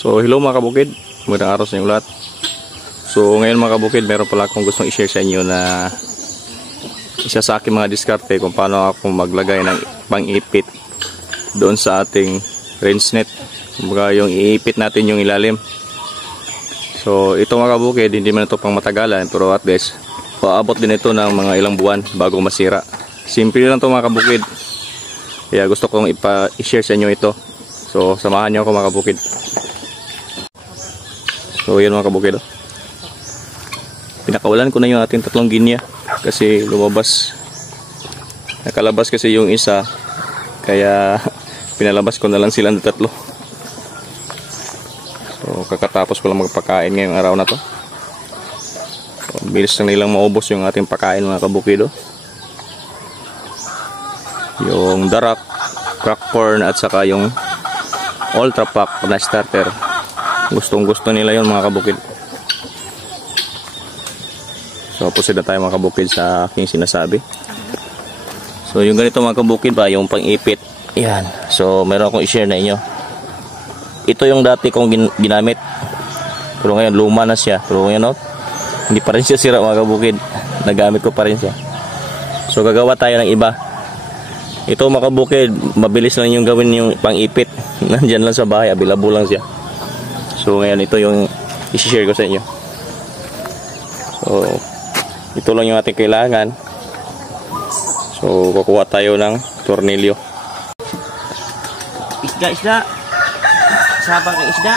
So hello mga kabukid, magandang araw sa inyong lahat. So ngayon mga kabukid, meron pala akong gustong i-share sa inyo na isa sa aking mga diskarte kung paano ako maglagay ng pang-ipit doon sa ating range net. Kumbaga yung iipit natin yung ilalim. So ito mga kabukid, hindi man ito pang matagalan, pero at least paabot din ito ng mga ilang buwan bago masira. Simple lang ito mga kabukid, kaya gusto kong i-share sa inyo ito. So samahan niyo ako mga kabukid. So yan mga kabukid, pinakawalan ko na yung ating tatlong ginya kasi lumabas, nakalabas kasi yung isa, kaya pinalabas ko na lang silang tatlo. So kakatapos ko lang magpakain ngayong araw na to. So, bilis na nilang maubos yung ating pakain mga kabukid. Yung darak, crack corn at saka yung ultra pack na starter, gustong gusto nila yon mga kabukid. So proceed na tayo mga kabukid sa aking sinasabi. So yung ganito mga kabukid ba, yung pang-ipit, yan. So meron akong i-share na inyo. Ito yung dati kong ginamit, pero ngayon luma na siya. Pero ngayon hindi pa rin siya sira mga kabukid, nagamit ko pa rin siya. So gagawa tayo ng iba. Ito mga kabukid, mabilis lang yung gawin yung pang-ipit. Nandyan lang sa bahay, available lang siya. So ngayon ito yung i-share ko sa inyo. So ito lang yung ating kailangan. So kukuha tayo ng tornilyo. Isda. Sabang ng isda.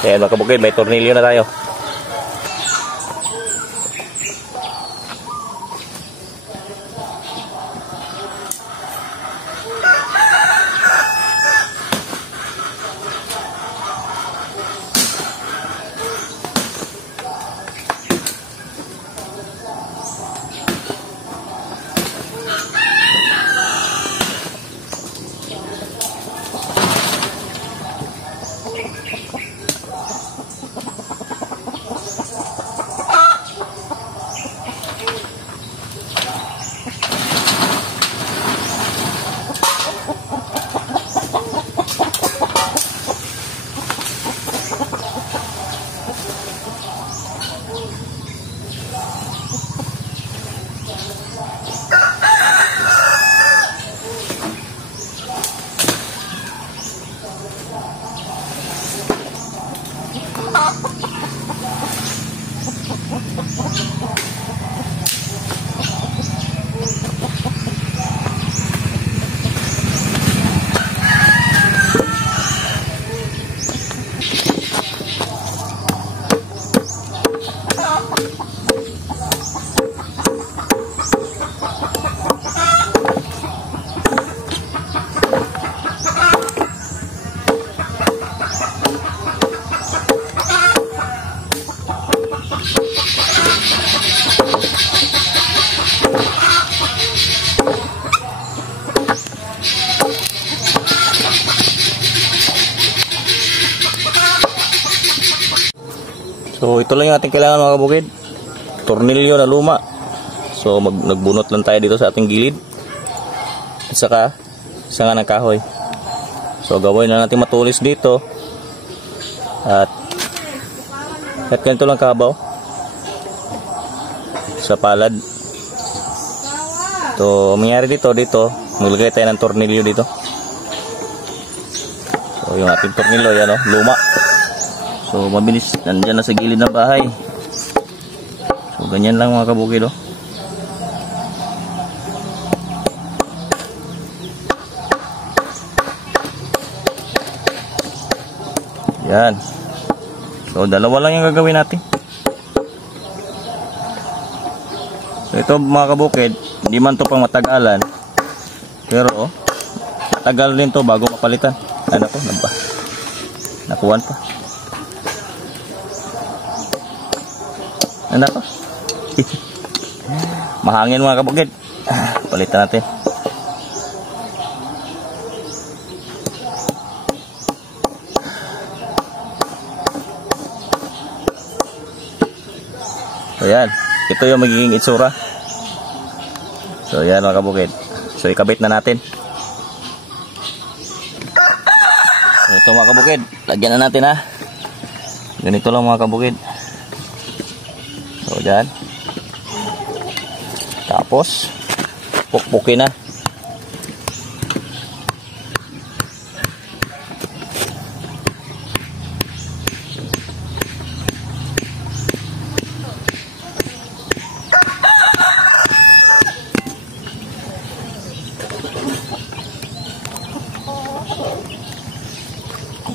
Ayan mga kabukid, may tornilyo na tayo. So ito lang yung ating kailangan mga kabukid, tornilyo na luma. So nagbunot lang tayo dito sa ating gilid at saka sanga ng kahoy. So gawin na natin matulis dito at ganito lang kabaw sa palad. So mangyari dito maglagay tayo ng tornilyo dito. So yung ating tornilyo yan luma. So mabilis, nandyan na sa gilid ng bahay. So ganyan lang mga kabukid Yan. So dalawa lang yung gagawin natin. So ito mga kabukid, hindi man to pang matagalan. Pero matagal rin to bago mapalitan. Ano to? Nakuhan pa. Ano to? Mahangin mga kabukid. Palitan natin. So yan, ito yung magiging itsura. So yan mga kabukid. So ikabit na natin. So ito mga kabukid, lagyan na natin ha. Ganito lang mga kabukid. So yan. Tapos pukpukin na.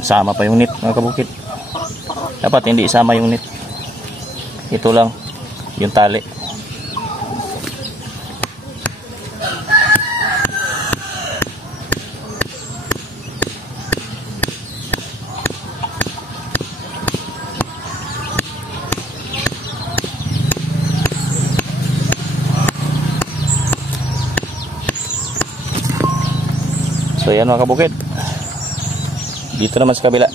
Sama pa yung net mga kabukid. Dapat hindi isama yung net. Ito lang yung tali. So yan mga kabukid. Dito naman sa kabila.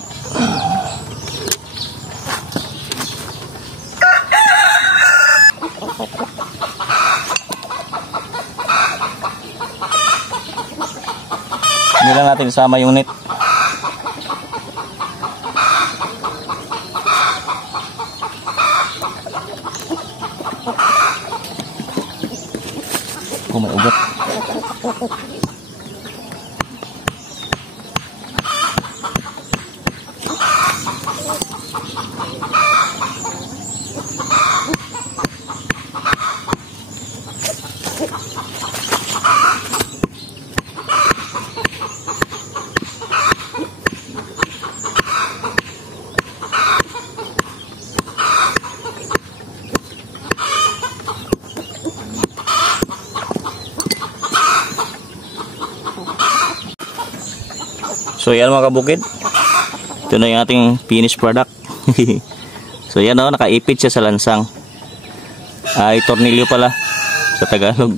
Hindi lang natin isama yung net. Oh, may ugat. So yan mga kabukid, ito na yung ating finished product. So yan o, nakaipit siya sa lansang. Ay tornilyo pala sa Tagalog.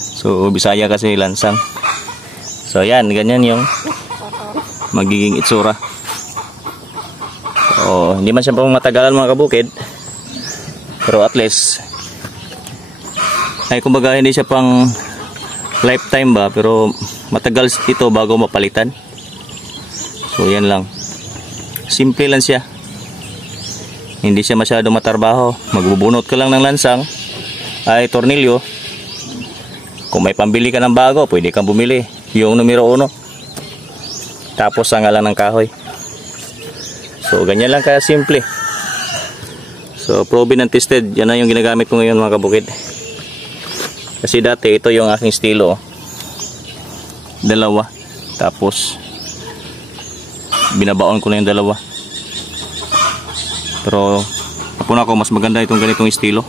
So Bisaya kasi lansang. So yan, ganyan yung magiging itsura. So hindi man siya pang matagalan mga kabukid, pero at least ay kumbaga hindi siya pang lifetime ba, pero matagal ito bago mapalitan. So yan lang. Simple lang siya. Hindi siya masyado matarbaho. Magbubunot ka lang ng lansang ay tornilyo. Kung may pambili ka ng bago, pwede kang bumili. Yung numero 1. Tapos ang ngalan ng kahoy. So ganyan lang kaya simple. So proven and tested. Yan na yung ginagamit ko ngayon mga kabukid. Kasi dati ito yung aking estilo. Dalawa. Tapos binabaon ko na yung dalawa. Pero kapon ako mas maganda itong ganitong estilo.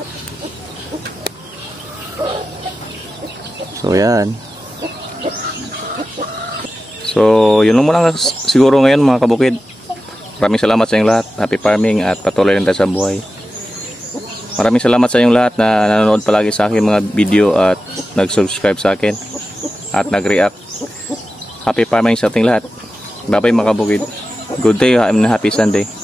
So yan. So yun lang muna siguro ngayon mga kabukid. Maraming salamat sa inyong lahat. Happy farming at patuloy lang tayo sa buhay. Maraming salamat sa inyong lahat na nanonood palagi sa aking mga video at nag-subscribe sa akin at nag-react. Happy farming sa ating lahat. Bye bye mga kabukid. Good day and happy Sunday.